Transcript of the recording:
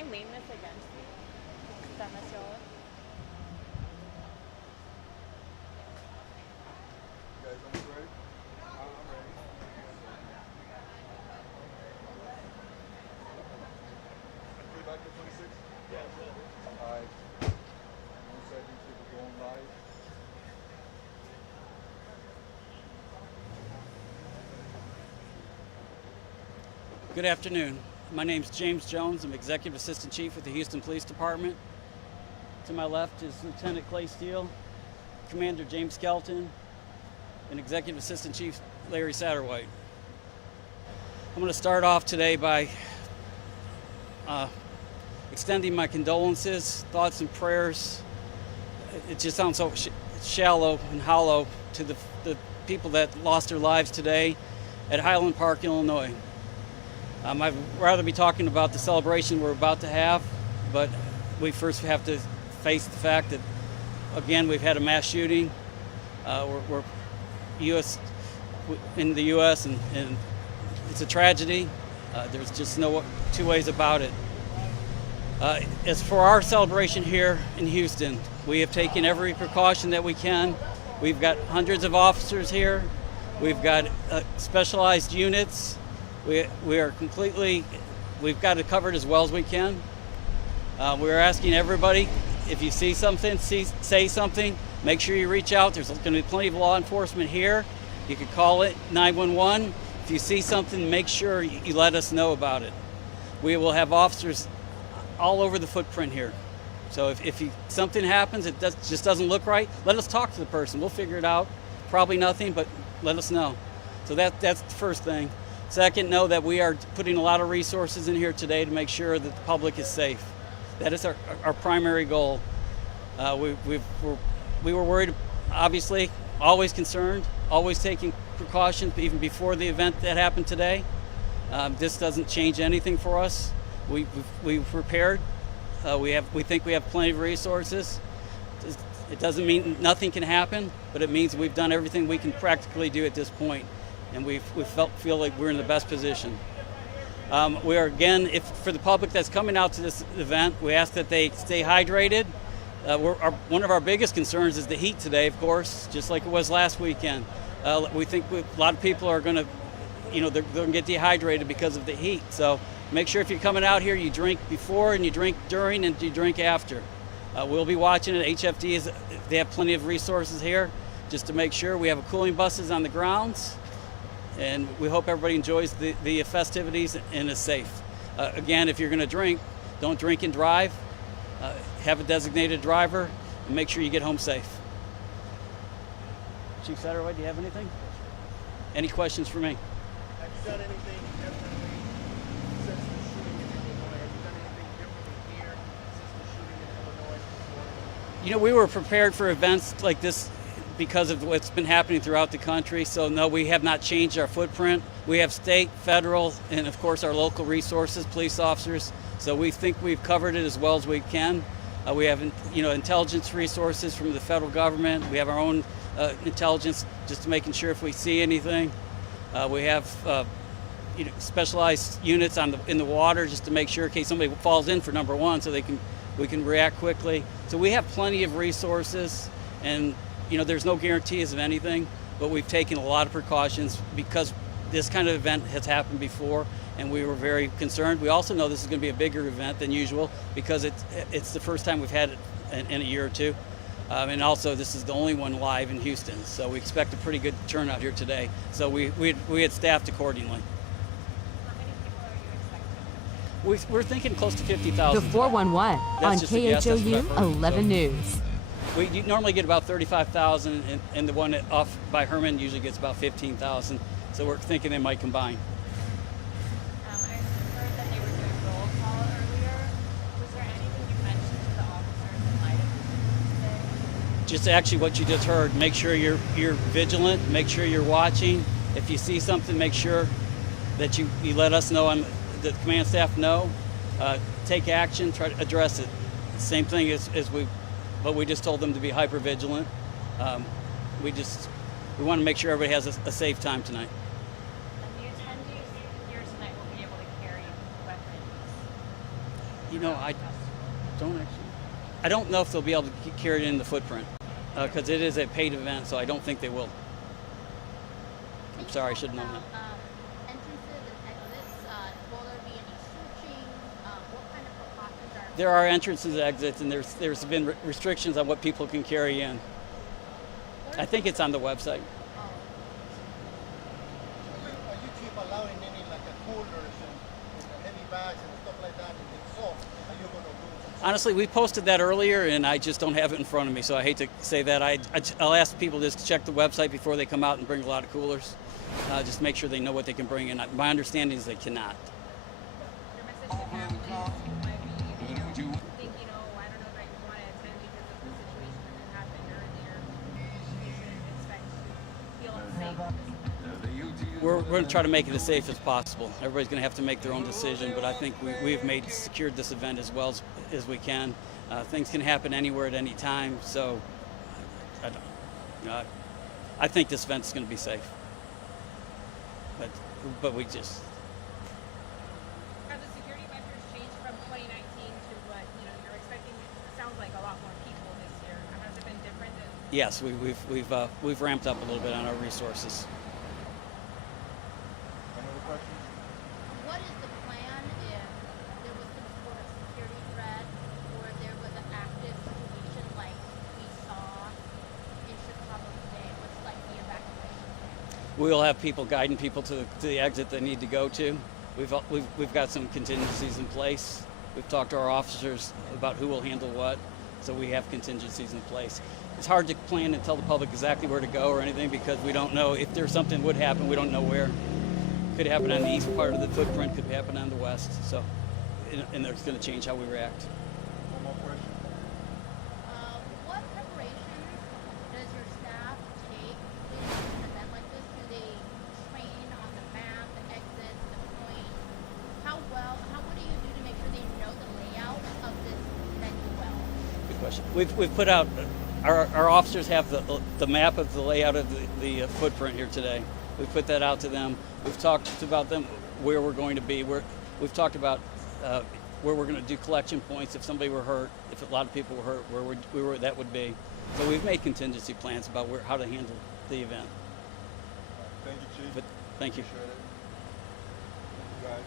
I lean this against you? Does that mess you all up? You guys almost ready? I'm ready. Put it back to 26? Yeah, all right. 1 second, see if we're going live. Good afternoon. My name is James Jones. I'm Executive Assistant Chief with the Houston Police Department. To my left is Lieutenant Clay Steele, Commander James Skelton, and Executive Assistant Chief Larry Satterwhite. I'm going to start off today by extending my condolences, thoughts, and prayers. It just sounds so shallow and hollow to the people that lost their lives today at Highland Park, Illinois. I'd rather be talking about the celebration we're about to have, but we first have to face the fact that, again, we've had a mass shooting. We're in the U.S. and it's a tragedy. There's just no two ways about it. As for our celebration here in Houston, we have taken every precaution that we can. We've got hundreds of officers here. We've got specialized units. We've got it covered as well as we can. We're asking everybody, if you see something, say something. Make sure you reach out. There's going to be plenty of law enforcement here. You can call it 911. If you see something, make sure you let us know about it. We will have officers all over the footprint here. So if something happens, just doesn't look right, let us talk to the person. We'll figure it out. Probably nothing, but let us know. So that's the first thing. Second, know that we are putting a lot of resources in here today to make sure that the public is safe. That is our primary goal. We were worried, obviously, always concerned, always taking precautions, even before the event that happened today. This doesn't change anything for us. We've prepared. We think we have plenty of resources. It doesn't mean nothing can happen, but it means we've done everything we can practically do at this point. And we feel like we're in the best position. We are, again, for the public that's coming out to this event, we ask that they stay hydrated. One of our biggest concerns is the heat today, of course, just like it was last weekend. We think a lot of people are going to, they're going to get dehydrated because of the heat. So make sure if you're coming out here, you drink before and you drink during and you drink after. We'll be watching it. HFD they have plenty of resources here just to make sure. We have cooling buses on the grounds. And we hope everybody enjoys the festivities and is safe. Again, if you're going to drink, don't drink and drive. Have a designated driver, and make sure you get home safe. Chief Satterwhite, do you have anything? Any questions for me? Have you done anything differently since the shooting in Illinois? Have you done anything differently here since the shooting in Illinois before? We were prepared for events like this because of what's been happening throughout the country. So no, we have not changed our footprint. We have state, federal, and of course our local resources, police officers. So we think we've covered it as well as we can. We have intelligence resources from the federal government. We have our own intelligence just making sure if we see anything. We have specialized units in the water just to make sure in case somebody falls in for number one, so we can react quickly. So we have plenty of resources, and there's no guarantees of anything, but we've taken a lot of precautions because this kind of event has happened before, and we were very concerned. We also know this is going to be a bigger event than usual because it's the first time we've had it in a year or two. And also, this is the only one live in Houston, so we expect a pretty good turnout here today. So we had staffed accordingly. How many people are you expecting? We're thinking close to 50,000. The 411 on That's just a guess. That's what I've KHOU heard. 11 News. We normally get about 35,000, and the one off by Herman usually gets about 15,000. So we're thinking they might combine. I heard that they were doing roll call earlier. Was there anything you mentioned to the officers in light of this today? Just actually what you just heard. Make sure you're vigilant. Make sure you're watching. If you see something, make sure that you let us know, and the command staff know. Take action. Try to address it. Same thing but we just told them to be hyper vigilant. We want to make sure everybody has a safe time tonight. And the attendees here tonight will be able to carry weapons. You know, I don't actually. I don't know if they'll be able to carry it in the footprint because it is a paid event, so I don't think they will. I'm sorry, I should have known that. Entrances and exits, will there be any searching? What kind of precautions are? There are entrances and exits, and there's been restrictions on what people can carry in. I think it's on the website. Oh, Are you chief allowing any like a coolers and heavy bags and stuff like that? And if so, are you going to do some? Honestly, we posted that earlier, and I just don't have it in front of me, so I hate to say that. I'll ask people just to check the website before they come out and bring a lot of coolers. Just make sure they know what they can bring in. My understanding is they cannot. Your message to families who might be, think, I don't know that you want to attend because of the situation that happened earlier. You should expect to feel unsafe at this event. We're going to try to make it as safe as possible. Everybody's going to have to make their own decision, but I think we've secured this event as well as we can. Things can happen anywhere at any time, so I think this event's going to be safe. But we just. Have the security measures changed from 2019 to what you're expecting? It sounds like a lot more people this year. Has it been different than? Yes, we've ramped up a little bit on our resources. Any other questions? what is the plan if there was some sort of security threat or there was an active situation like we saw in Chicago today? What's like the evacuation plan? We'll have people guiding people to the exit they need to go to. We've got some contingencies in place. We've talked to our officers about who will handle what, so we have contingencies in place. It's hard to plan and tell the public exactly where to go or anything because we don't know if there's something would happen. We don't know where. Could happen on the east part of the footprint. Could happen on the west. So, and it's going to change how we react. One more question. What preparations does your staff take in an event like this? Do they train on the map, the exits, the point? What do you do to make sure they know the layout of this venue well? Good question. We've put out. Our officers have the map of the layout of the footprint here today. We've put that out to them. We've talked about them where we're going to be. We've talked about where we're going to do collection points if somebody were hurt, if a lot of people were hurt, where that would be. So we've made contingency plans about how to handle the event. Thank you, Chief. But thank you. Appreciate it.